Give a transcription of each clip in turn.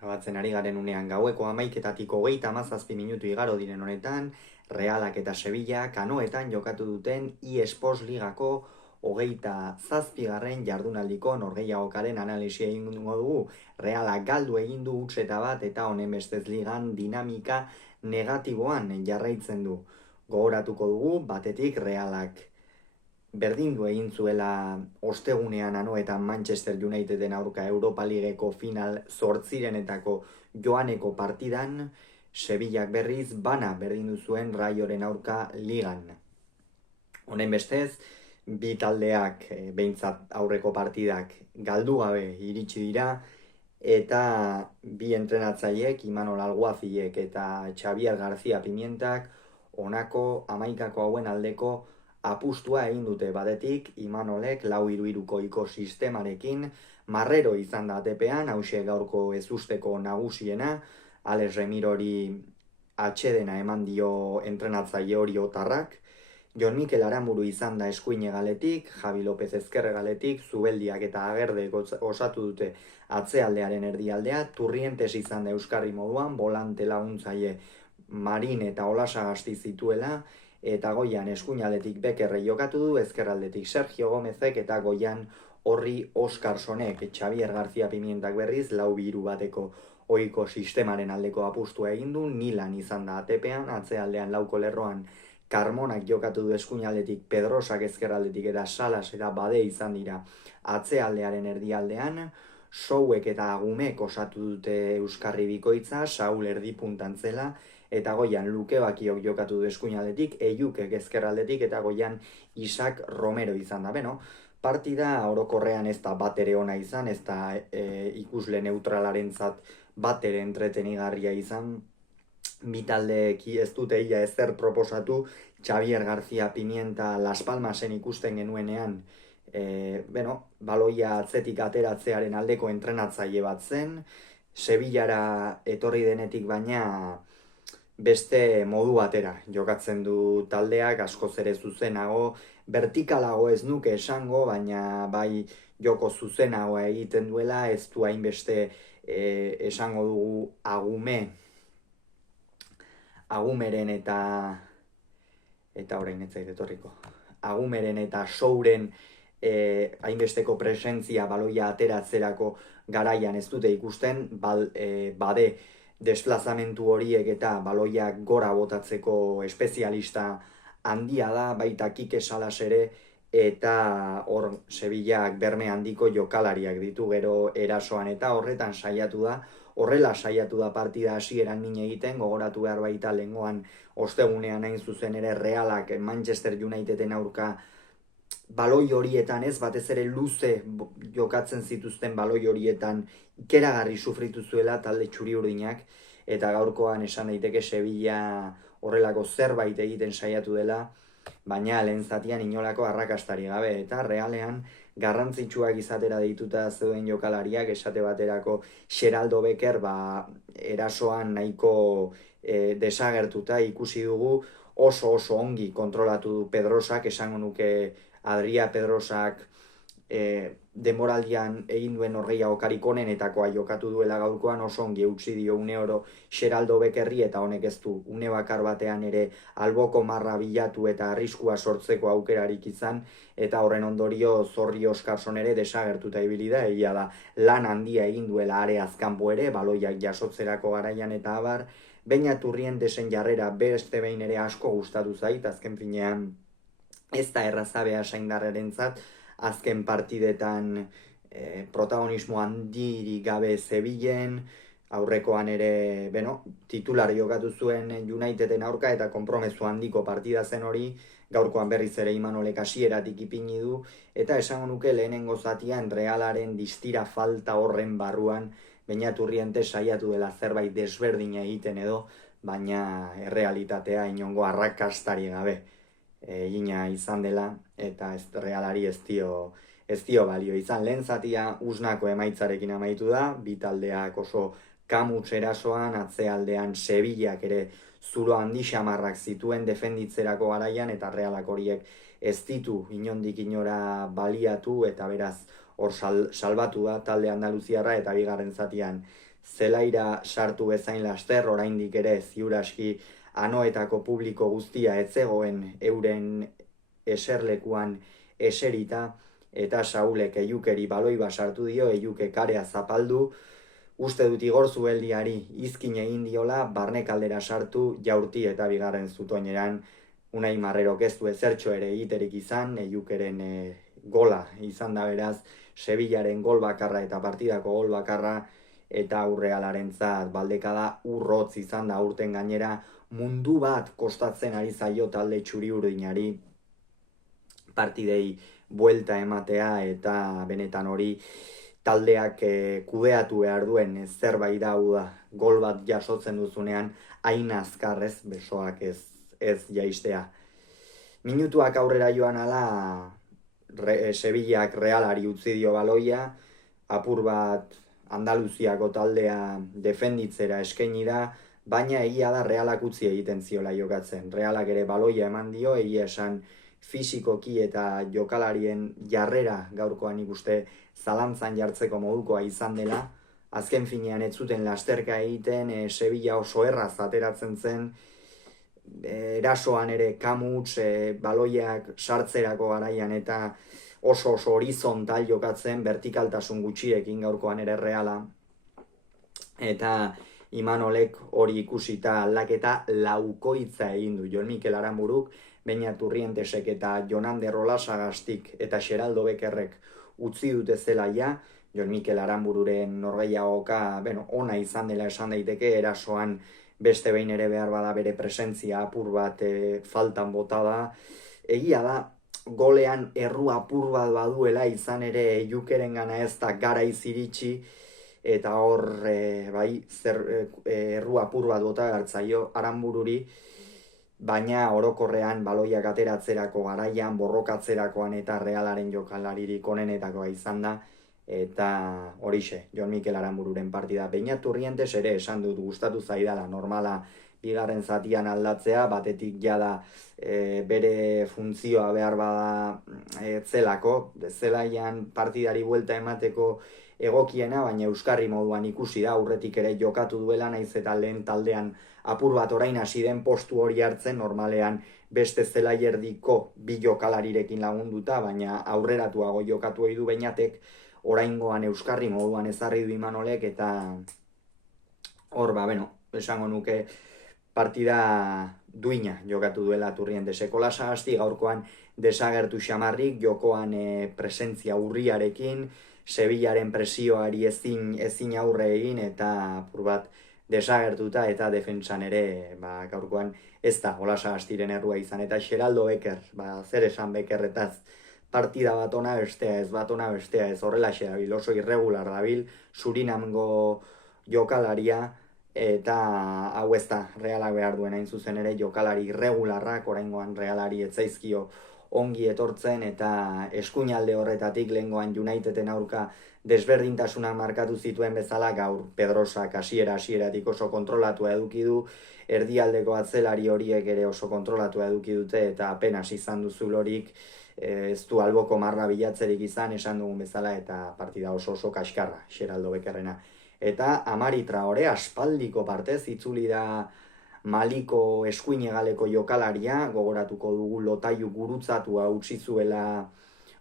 Grabatzen ari garen unean gaueko 11:37 minutu igaro diren honetan, Realak eta Sevilla kanoetan jokatu duten eSports Ligako 27. jardunaldiko norgehiagokaren analisia egingo dugu. Realak galdu egin du hutseta bat eta honen bestez ligan dinamika negatiboan jarraitzen du. Gogoratuko dugu, batetik Realak berdindu egin zuela ostegunean anoetan Manchester Uniteden aurka Europa Ligeko final zortzirenetako joaneko partidan, Sevillak berriz bana berdindu zuen Rayoren aurka ligan. Honen bestez, bi taldeak behintzat aurreko partidak galdu gabe iritsi dira, eta bi entrenatzaileek, Imanol Alguazilek eta Xavier García Pimientak, honako 11 hauen aldeko apustua egin dute. Batetik, Imanolek 4-3-3ko sistemarekin marrero izan da atepean, hause gaurko ezusteko nagusiena, Alex Remirori atxedena eman dio entrenatzaile hori otarrak, Jon Mikel Aramuru izan da eskuine galetik, Javi López ezkerre galetik, Zubeldiak eta Agerdek osatu dute atzealdearen erdialdea, Turrientes izan da euskarri moduan, volante laguntzaile Marin eta Olasagasti zituela, eta goian eskuinaldetik Bekerre jokatu du, ezkerraldetik Sergio Gomezek eta goian horri Oskarsonek. Xavier García Pimientak berriz 4-3 bateko ohiko sistemaren aldeko apustua egin du, Nilan izan da atepean, atzealdean lauko lerroan Carmonak jokatu du eskuinaldetik, Pedrosak ezkerraldetik eta Salas eta Bade izan dira atzealdearen erdialdean, Souek eta Agumek osatu dute euskarri bikoitza, Saul erdi puntantzela, eta goian Luke Bakiok jokatu du eskuinaldetik, Eiukek ezkerraldetik eta goian Isaac Romero izan da. Beno, partida orokorrean ez da bat ere ona izan, ez da ikusle neutralarentzat bat ere entretenigarria izan, bi taldeek ez dute ia ezer proposatu. Xavier García Pimienta Las Palmasen ikusten genuenean, baloia atzetik ateratzearen aldeko entrenatzaile bat zen, Sevillara etorri denetik baina beste modu batera jokatzen du taldeak, askoz ere zuzenago, vertikalago ez nuke esango, baina bai joko zuzenagoa egiten duela, ez du hainbeste esango dugu Agumeren eta orain ez zait etorriko. Agumeren eta Souren hainbesteko presentzia baloia ateratzerako garaian ez dute ikusten, Bade desplazamentu horiek eta baloiak gora botatzeko espezialista handia da, baita Kike Salas ere, eta hor Sevillak berme handiko jokalariak ditu gero erasoan, eta horrela saiatu da partida hasieran min egiten. Gogoratu behar baita lehengoan ostegunean hain zuzen ere Realak Manchester Uniteden aurka baloi horietan, ez batez ere luze jokatzen zituzten baloi horietan ikeragarri sufritu zuela talde txuri-urdinak, eta gaurkoan esan daiteke Sevilla horrelako zerbait egiten saiatu dela, baina lehen zatian inolako arrakastari gabe, eta Realean garrantzitsuak izatera dituta zeuden jokalariak, esate baterako Xeraldo Beker erasoan nahiko desagertuta ikusi dugu, oso ongi kontrolatu du Pedrosak, esango nuke Adria Pedrosak demoraldian egin duen norgehiagokarik onenetakoa jokatu duela gaurkoan, oso ongi eutsi dio une oro Xeraldo Bekerri, eta honek ez du une bakar batean ere alboko marra bilatu eta arriskua sortzeko aukerarik izan, eta horren ondorio Zorri Oskarson ere desagertuta ibili da. Egia da lan handia egin duela areaz kanpo ere, baloiak jasotzerako garaian eta abar. Beñat Turrientesen jarrera beste behin ere asko gustatu zait, azken finean ez da erraza Beasaindarrarentzat azken partidetan protagonismo handirik gabe zebilen, aurrekoan ere titular jokatu zuen Uniteden aurka eta konpromezu handiko partida zen hori, gaurkoan berriz ere Imanolek hasieratik ipini du, eta esango nuke lehenengo zatian Realaren distira falta horren barruan Beñat Turriente saiatu dela zerbait desberdina egiten edo, baina errealitatea inongo arrakastari gabe egina izan dela, eta Realari ez dio balio izan. Lehen zatia usnako emaitzarekin amaitu da, bi taldeak oso kamuts erasoan, atzealdean Sevillak ere zuro handi xamarrak zituen defenditzerako garaian, eta Realak horiek ez ditu inondik inora baliatu, eta beraz hor salbatu da talde andaluziarra, eta bigarren zatian zelaira sartu bezain laster, oraindik ere ziuraski anoetako publiko guztia ez zegoen euren eserlekuan eserita, eta Saulek Eiukeri baloi bat sartu dio, Eiuke karea zapaldu, uste dut Igor Zubeldiari izkin egin diola, barnekaldera sartu, jaurti eta bigarren zutoineran Unai Marrerok ez du ezertxo ere egiterik izan, Eiukeren gola izan da beraz, Sevillaren gol bakarra eta partidako gol bakarra, eta Realarentzat baldekada urrotz izan da urten gainera, mundu bat kostatzen ari zaio talde txuri-urdinari partidei buelta ematea, eta benetan hori taldeak kudeatu behar duen zerbait da, gol bat jasotzen duzunean hain azkarrez besoak ez jaistea. Minutuak aurrera joan ala, Sevillak Realari utzi dio baloia, apur bat Andaluziako taldea defenditzera eskaini da, baina egia da Realak utzi egiten ziola jokatzen. Realak ere baloia eman dio, egia esan fisikoki eta jokalarien jarrera gaurkoan ikuste zalantzan jartzeko modukoa izan dela. Azken finean ez zuten lasterka egiten, Sevilla oso erraz ateratzen zen, erasoan ere kamuts, baloiak sartzerako garaian eta oso horizontal jokatzen, vertikaltasun gutxiekin gaurkoan ere Reala. Eta Imanolek hori ikusita aldaketa laukoitza egin du. Jon Mikel Aranburuk, Beñat Urrientesek eta Jonander Olasagastik eta Xeraldo Bekerrek utzi dute zelaia. Jon Mikel Aranbururen norgehiagoka ona izan dela esan daiteke, erasoan beste behin ere behar bada bere presentzia apur bat faltan bota da. Egia da, golean erru apur bat baduela, izan ere Eiukeren gana ez da garaiz iritsi, eta hor erru apur bat bota gartzaio Aranbururi, baina orokorrean baloiak ateratzerako garaian, borrokatzerakoan eta Realaren jokalaririk onenetakoa izan da, eta horixe, Jon Mikel Aranbururen partida. Beñat Urrientes ere esan dut gustatu zaidala normala bigarren zatian aldatzea, batetik jada bere funtzioa behar bada zelako, zelaian partidari buelta emateko egokiena, baina euskarri moduan ikusi da, aurretik ere jokatu duela, naiz eta lehen taldean apur bat orain hasi den postu hori hartzen, normalean beste zelaierdiko bi jokalarirekin lagunduta, baina aurreratuago jokatu du Beñatek, oraingoan euskarri moduan ezarri du Imanolek, eta hor, esango nuke partida duina jokatu duela Turrientesek. Olasagasti gaurkoan desagertu xamarrik, jokoan presentzia urriarekin, Sevillaren presioari ezin aurre egin, eta apur bat desagertuta, eta defentsan ere gaurkoan ez da Olasagastiren errua izan. Eta Xeraldo Beker, zer esan Bekerretaz, partida bat ona bestea ez, horrelaxe dabil, oso irregular dabil, Surinamgo jokalaria, eta hau ez da Realak behar duen hain zuzen ere jokalari irregularrak, oraingoan Realari etzaizkio ongi etortzen, eta eskuinalde horretatik lehengoan Uniteden aurka desberdintasunak markatu zituen bezala, gaur Pedrosak hasieratik oso kontrolatua eduki du, erdialdeko atzelari horiek ere oso kontrolatua eduki dute, eta apenas izan du zulorik, ez du alboko marra bilatzerik izan, esan dugun bezala, eta partida oso kaskarra Xeraldo Bekerrena. Eta Amari Traore aspaldiko partez itzuli da Maliko eskuinegaleko jokalaria, gogoratuko dugu Lotaiu gurutzatua utzi zuela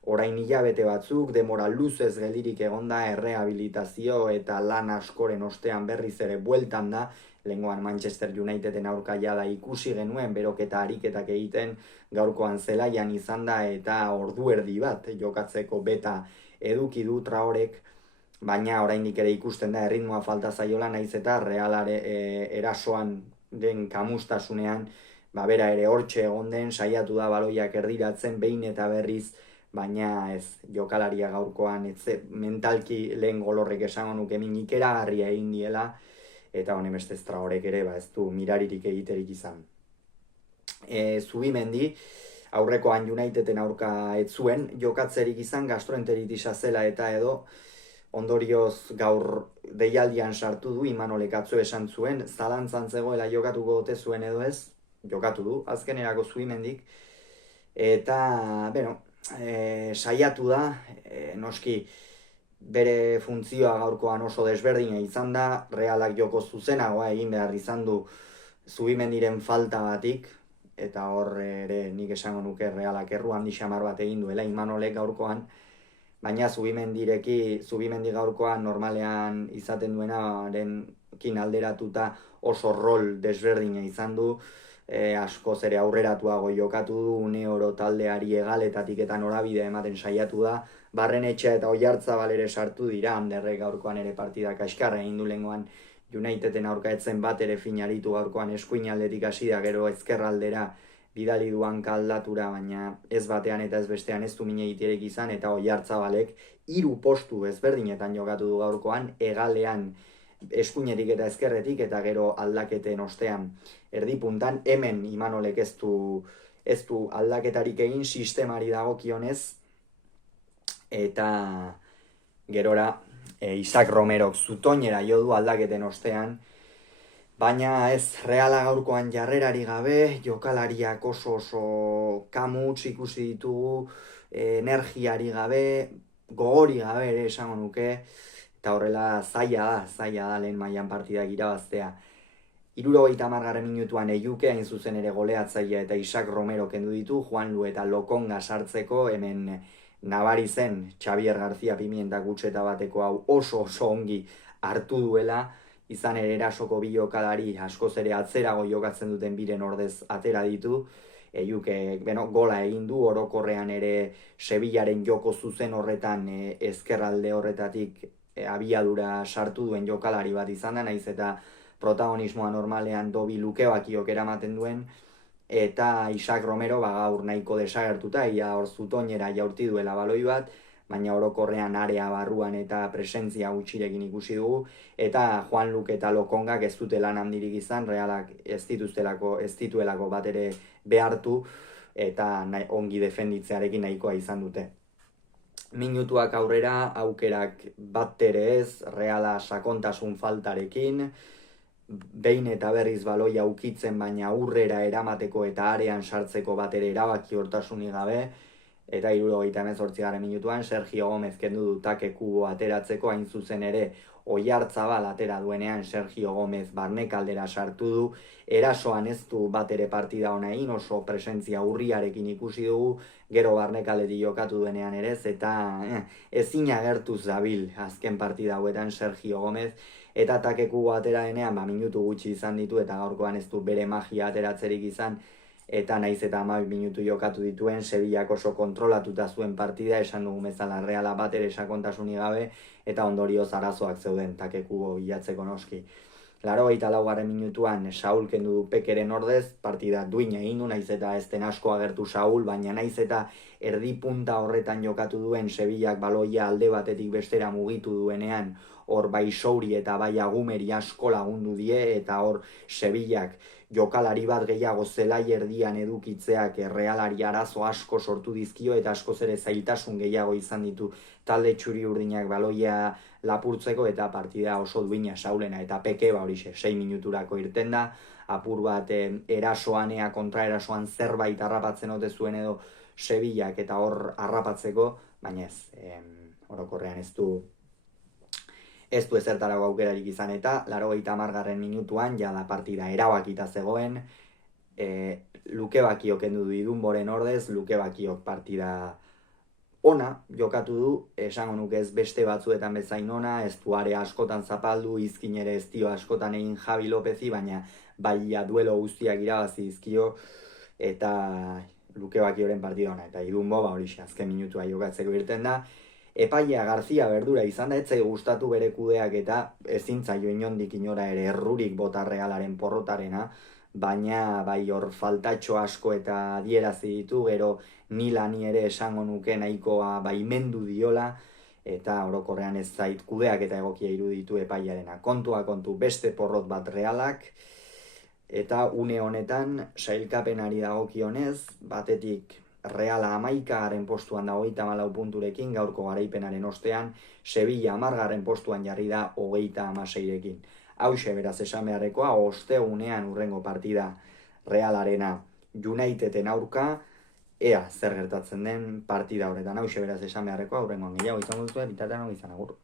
orain hilabete batzuk, demora luzez geldirik egonda, errehabilitazio eta lan askoren ostean berriz ere bueltan da, lehengoan Manchester Uniteden aurka jada ikusi genuen, beroketa ariketak egiten, gaurkoan zelaian izan da, eta ordu erdi bat jokatzeko beta eduki du Traorek, baina oraindik ere ikusten da erritmoa falta zaiola, naiz eta Realare erasoan den kamustasunean, bera ere hortxe egon den, saiatu da baloiak erdiratzen behin eta berriz, baina ez, jokalaria gaurkoan mentalki lehen golorrek esango nuke ikeragarria egin diela, eta honen bestez Traorek ere ez du miraririk egiterik izan. Zubimendi, aurrekoan Uniteden aurka ez zuen jokatzerik izan, gastroenteritisa zela eta edo, ondorioz gaur deialdian sartu du, Imanolek atzo esan zuen, zalantzan zegoela jokatuko ote zuen edo ez, jokatu du, azkenerako Zubimendik, eta, saiatu da, noski, bere funtzioa gaurkoan oso desberdina izan da, Realak joko zuzenagoa egin behar izan du Zubimendiren falta batik, eta hor ere nik esango nuke Realak erru handi xamar bat egin duela Imanolek gaurkoan, baina Zubimendi gaurkoan normalean izaten duenarekin alderatuta oso rol desberdina izan du, askoz ere aurreratuago jokatu du, une oro taldeari egaletatik eta norabide ematen saiatu da, Barrenetxea eta Oiartzabal ere sartu dira, Anderrek gaurkoan ere partida kaskarra egin du lehengoan Uniteden aurka etzen bat ere finalitu gaurkoan eskuin aldetik hasi da, gero ezkerraldera bidali duan kaldatura, baina ez batean eta ez bestean ez du minegitierek izan, eta Oiartzabalek 3 postu ezberdinetan jokatu du gaurkoan, hegalean eskuinetik eta ezkerretik, eta gero aldaketen ostean erdipuntan, hemen Imanolek ez du aldaketarik egin sistemari dagokionez, eta gerora Isaac Romerok zutoinera jo du aldaketen ostean, baina ez Reala gaurkoan jarrerari gabe, jokalariak oso kamuts ikusi ditugu, energiari gabe, gogori gabe ere esango nuke, eta horrela zaila da lehen mailan partidak irabaztea. 70. minutuan Eiuke hain zuzen ere goleatzailea eta Isaac Romero kendu ditu, Juanlu eta Lokonga sartzeko, hemen nabari zen Xavier García Pimienta gutxeta bateko hau oso ongi hartu duela, izan ere erasoko bi jokalari askoz ere atzerago jokatzen duten biren ordez atera ditu, Eiuke gola egin du, orokorrean ere Sevillaren joko zuzen horretan ezkerralde horretatik abiadura sartu duen jokalari bat izan da, naiz eta protagonismoa normalean Dobi Lukebakiok eramaten duen, eta Isaac Romero gaur nahiko desagertuta, ia hor zutoinera jaurti duela baloi bat, baina orokorrean area barruan eta presentzia gutxirekin ikusi dugu, eta Juan Luke eta Lokongak ez dute lan handirik izan, Realak ez dituelako bat ere behartu, eta ongi defenditzearekin nahikoa izan dute. Minutuak aurrera, aukerak bat ere ez, Reala sakontasun faltarekin, behin eta berriz baloia ukitzen, baina aurrera eramateko eta arean sartzeko bat ere erabaki hortasunik gabe, eta 78. minutuan Sergio Gomez kendu du take kubo ateratzeko, hain zuzen ere Oiartzabal atera duenean Sergio Gomez barnekaldera sartu du, erasoan ez du bat ere partida ona egin, oso presentzia urriarekin ikusi dugu, gero barnekaldetik jokatu duenean ere, eta ezin agertu zabil azken partida hauetan Sergio Gomez, eta take kubo atera denean minutu gutxi izan ditu, eta gaurkoan ez du bere magia ateratzerik izan, eta naiz eta 12 minutu jokatu dituen, Sevillak oso kontrolatuta zuen partida, esan dugu bezala Reala bat ere sakontasunik gabe, eta ondorioz arazoak zeuden take kubo bilatzeko noski. 84. minutuan Saul kendu du Pekeren ordez, partida duina egin du, naiz eta ez den asko agertu Saul, baina naiz eta erdi punta horretan jokatu duen Sevillak baloia alde batetik bestera mugitu duenean, hor bai Souri eta bai Agumeri asko lagundu die, eta hor Sevillak jokalari bat gehiago zelai erdian edukitzeak Realari arazo asko sortu dizkio, eta askoz ere zailtasun gehiago izan ditu talde txuri urdinak baloia lapurtzeko, eta partida oso duina Saulena, eta Peke horixe 6 minuturako irten da, apur bat erasoan ea kontraerasoan zerbait harrapatzen ote zuen edo Sevillak, eta hor harrapatzeko, baina ez, orokorrean ez du ezertarako aukerarik izan, eta 80. minutuan jada partida erabakita zegoen, Lukebakiok kendu du Idunboren ordez, Lukebakiok partida ona jokatu du, esango nuke ez beste batzuetan bezain ona, ez du area askotan zapaldu, izkin ere ez dio askotan egin Javi Lopezi, baina baia duelo guztiak irabazi dizkio, eta Lukebakioren partida ona, eta Idunbo horixe azken minutua jokatzeko irten da. Epailea García Berdura izan da, etzai gustatu bere kudeak, eta ezin zaio inondik inora ere errurik bota Realaren porrotarena, baina bai hor faltatxo asko eta adierazi ditu, gero Nilani ere esango nuke nahikoa baimendu diola, eta orokorrean ez zait kudeak eta egokia iruditu epailearena. Kontua kontu beste porrot bat Realak, eta une honetan sailkapenari dagokionez, batetik Reala 11. postuan da 34 punturekin, gaurko garaipenaren ostean, Sevilla 10. postuan jarri da 36rekin. Hauxe beraz esan beharrekoa, ostegunean urrengo partida Realarena Uniteden aurka, ea zer gertatzen den partida horretan. Hauxe beraz esan beharrekoa, aurrengoan gehiago izango duzue, bitartean ondo izan, agur.